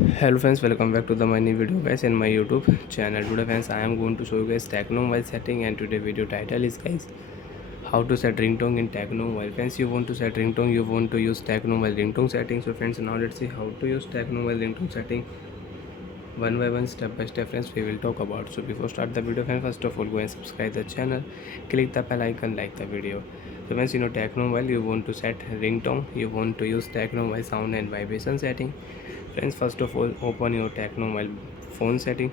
Hello friends, welcome back to the my new video guys in my YouTube channel. Today friends, I am going to show you guys techno while setting, and today video title is guys how to set ringtone in techno while. Friends, you want to set ringtone, you want to use techno while ringtone setting. So friends, now let's see how to use techno while ringtone setting one by one, step by step. Friends, we will talk about. So before start the video friends, first of all go and subscribe the channel, click the bell icon, like the video. So friends, techno while you want to set ringtone, you want to use techno while sound and vibration setting. Friends, first of all open your tecno mobile phone setting.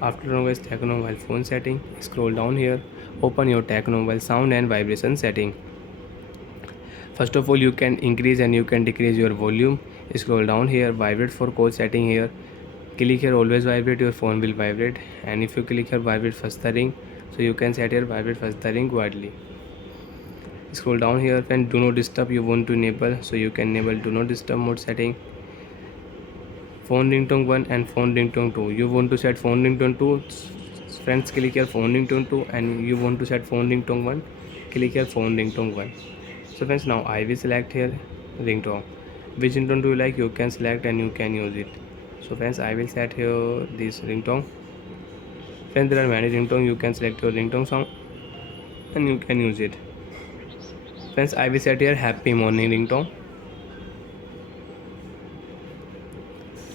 After guys tecno mobile phone setting, scroll down here, open your tecno mobile sound and vibration setting. First of all you can increase and you can decrease your volume. Scroll down here, vibrate for code setting here, click here always vibrate, your phone will vibrate. And if you click here vibrate first the ring, so you can set here vibrate first the ring widely. Scroll down here and do not disturb you want to enable, so you can enable do not disturb mode setting. Phone ringtone 1 and phone ringtone 2, you want to set phone ringtone 2. Friends, click here phone ringtone 2, and you want to set phone ringtone 1, click here phone ringtone 1. So friends, now I will select here ringtone. Which ringtone do you like, you can select and you can use it. So friends, I will set here this ringtone. Friends, there are many ringtone, you can select your ringtone sound and you can use it. Friends, I will set here happy morning ringtone.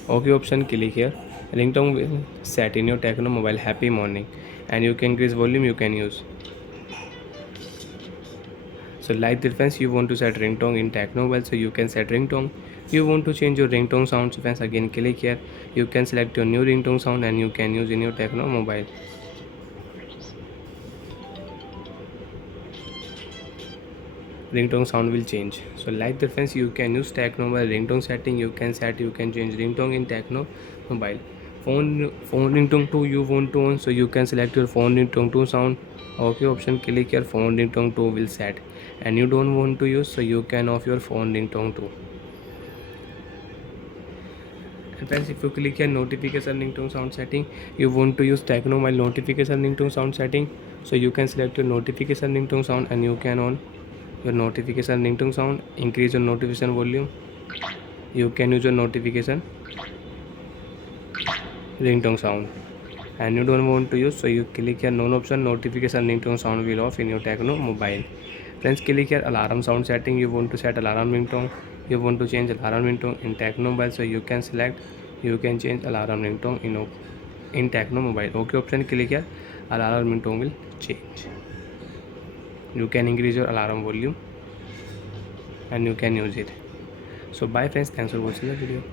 OK option, click here. Ringtone will set in your tecno mobile happy morning, and you can increase volume, you can use. So like this friends, you want to set ringtone in tecno mobile, so you can set ringtone. You want to change your ringtone sound, so friends again click here. You can select your new ringtone sound and you can use in your tecno mobile. Ringtone sound will change. So like the friends, you can use tecno mobile ringtone setting, you can change ringtone in tecno mobile. Phone ringtone 2 you want to on, so you can select your phone ringtone 2 sound. OK option, click here phone ringtone 2 will set. And you don't want to use, so you can off your phone ringtone 2. And friends, if you click here notification ringtone sound setting, you want to use tecno mobile notification ringtone sound setting, so you can select your notification ringtone sound and you can on your notification ringtone sound. Increase your notification volume, you can use your notification ringtone sound. And you don't want to use, so you click here none option, notification ringtone sound will off in your tecno mobile. Friends, click here alarm sound setting, you want to set alarm ringtone, you want to change alarm ringtone in tecno mobile, so you can select, you can change alarm ringtone in tecno mobile. OK option, click here alarm ringtone will change. You can increase your alarm volume and you can use it. So bye friends, thanks for watching the video.